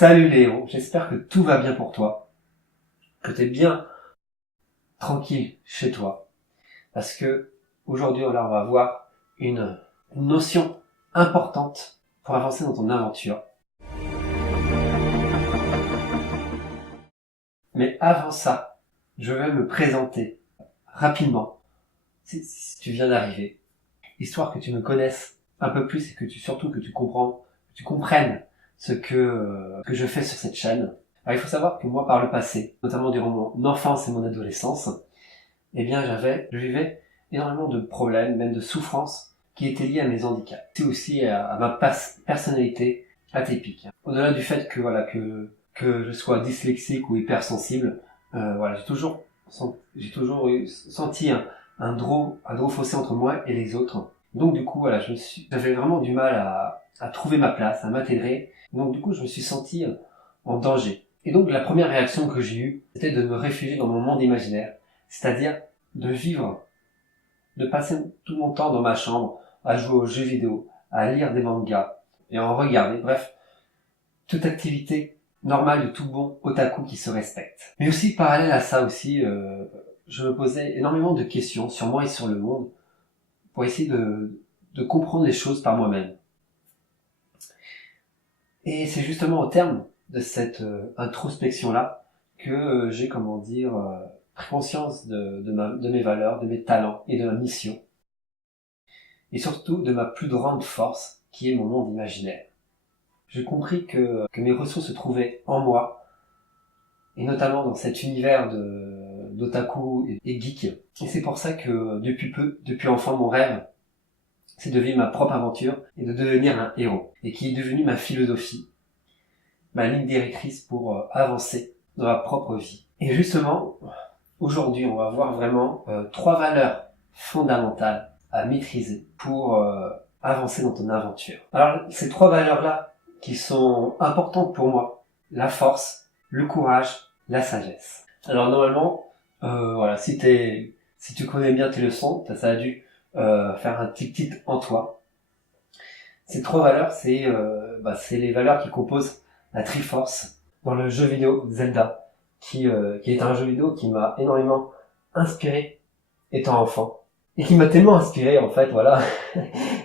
Salut Léon, j'espère que tout va bien pour toi, que tu es bien tranquille chez toi, parce que aujourd'hui on va voir une notion importante pour avancer dans ton aventure. Mais avant ça, je vais me présenter rapidement, si tu viens d'arriver, histoire que tu me connaisses un peu plus et que tu comprennes ce que je fais sur cette chaîne. Alors, il faut savoir que moi, par le passé, notamment durant mon enfance et mon adolescence, eh bien, je vivais énormément de problèmes, même de souffrances, qui étaient liés à mes handicaps. C'est aussi à ma personnalité atypique. Au-delà du fait que je sois dyslexique ou hypersensible, j'ai toujours senti un gros fossé entre moi et les autres. Donc du coup, j'avais vraiment du mal à trouver ma place, à m'intégrer. Donc du coup, je me suis senti en danger. Et donc la première réaction que j'ai eue, c'était de me réfugier dans mon monde imaginaire, c'est-à-dire de passer tout mon temps dans ma chambre, à jouer aux jeux vidéo, à lire des mangas, et à en regarder, bref, toute activité normale de tout bon otaku qui se respecte. Mais aussi, parallèle à ça aussi, je me posais énormément de questions sur moi et sur le monde, pour essayer de comprendre les choses par moi-même. Et c'est justement au terme de cette introspection-là que j'ai, pris conscience de mes valeurs, de mes talents et de ma mission. Et surtout de ma plus grande force, qui est mon monde imaginaire. J'ai compris que mes ressources se trouvaient en moi, et notamment dans cet univers d'otaku et geek. Et c'est pour ça que depuis enfant, mon rêve, c'est de vivre ma propre aventure et de devenir un héros. Et qui est devenu ma philosophie, ma ligne directrice pour avancer dans ma propre vie. Et justement, aujourd'hui, on va voir vraiment 3 valeurs fondamentales à maîtriser pour avancer dans ton aventure. Alors, ces 3 valeurs-là qui sont importantes pour moi, la force, le courage, la sagesse. Alors normalement, si tu connais bien tes leçons, ça a dû faire un tic en toi. Ces 3 valeurs, c'est les valeurs qui composent la Triforce dans le jeu vidéo Zelda, qui est un jeu vidéo qui m'a énormément inspiré étant enfant, et qui m'a tellement inspiré en fait,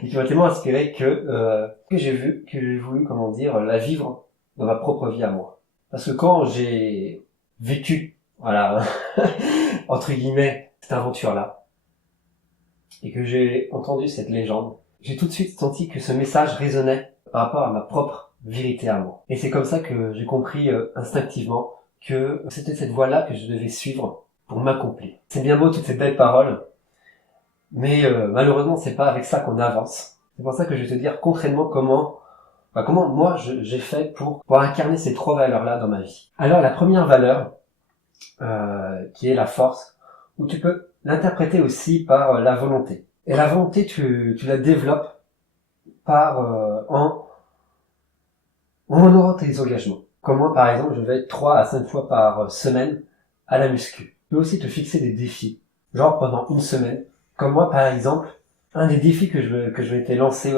et qui m'a tellement inspiré que j'ai voulu la vivre dans ma propre vie à moi. Parce que quand j'ai vécu, entre guillemets, cette aventure-là, et que j'ai entendu cette légende, j'ai tout de suite senti que ce message résonnait par rapport à ma propre vérité à moi. Et c'est comme ça que j'ai compris instinctivement que c'était cette voie-là que je devais suivre pour m'accomplir. C'est bien beau toutes ces belles paroles, mais malheureusement c'est pas avec ça qu'on avance. C'est pour ça que je vais te dire concrètement comment moi j'ai fait pour incarner ces 3 valeurs-là dans ma vie. Alors la première valeur, qui est la force, où tu peux l'interpréter aussi par la volonté. Et la volonté, tu la développes en honorant tes engagements. Comme moi, par exemple, je vais être 3 à 5 fois par semaine à la muscu. Tu peux aussi te fixer des défis, genre pendant une semaine. Comme moi, par exemple, un des défis que je m'étais lancé,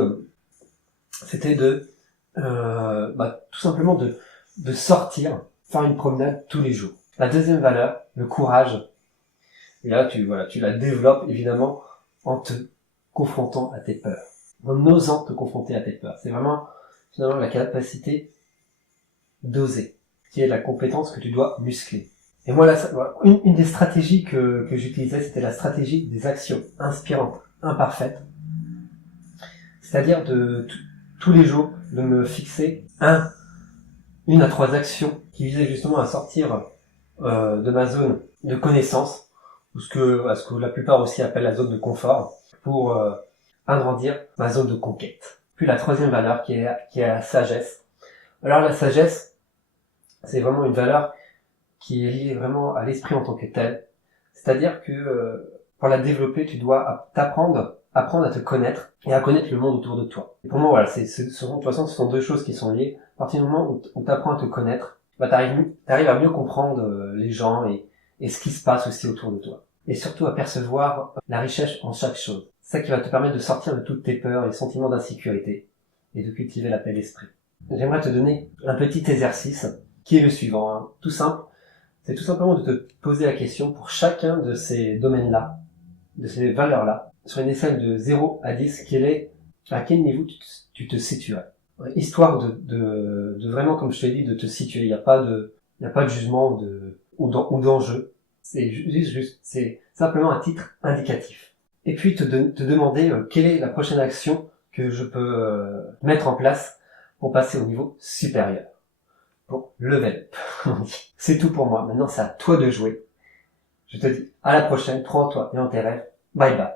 c'était tout simplement de sortir, faire une promenade tous les jours. La deuxième valeur, le courage. Et là, tu la développes évidemment en te confrontant à tes peurs, en osant te confronter à tes peurs. C'est vraiment finalement la capacité d'oser, qui est la compétence que tu dois muscler. Et moi, une des stratégies que j'utilisais, c'était la stratégie des actions inspirantes, imparfaites. C'est-à-dire tous les jours, de me fixer 1 à 3 actions qui visaient justement à sortir de ma zone de connaissance, ou ce que la plupart aussi appellent la zone de confort, pour agrandir ma zone de conquête. Puis la troisième valeur qui est la sagesse. Alors la sagesse, c'est vraiment une valeur qui est liée vraiment à l'esprit en tant que tel. C'est-à-dire que pour la développer, tu dois apprendre à te connaître et à connaître le monde autour de toi. Et pour moi, de toute façon, ce sont 2 choses qui sont liées. À partir du moment où tu apprends à te connaître, t'arrives à mieux comprendre les gens et ce qui se passe aussi autour de toi. Et surtout à percevoir la richesse en chaque chose. C'est ça qui va te permettre de sortir de toutes tes peurs et sentiments d'insécurité et de cultiver la paix d'esprit. j'aimerais te donner un petit exercice qui est le suivant, hein. Tout simple. C'est tout simplement de te poser la question pour chacun de ces domaines-là, de ces valeurs-là, sur une échelle de 0 à 10, à quel niveau tu te situerais. Histoire de vraiment, comme je te l'ai dit, de te situer. Il n'y a pas de jugement ou d'enjeu. C'est simplement un titre indicatif. Et puis te demander quelle est la prochaine action que je peux mettre en place pour passer au niveau supérieur. Pour level up. C'est tout pour moi. Maintenant, c'est à toi de jouer. Je te dis à la prochaine. Prends en toi et en tes rêves. Bye bye.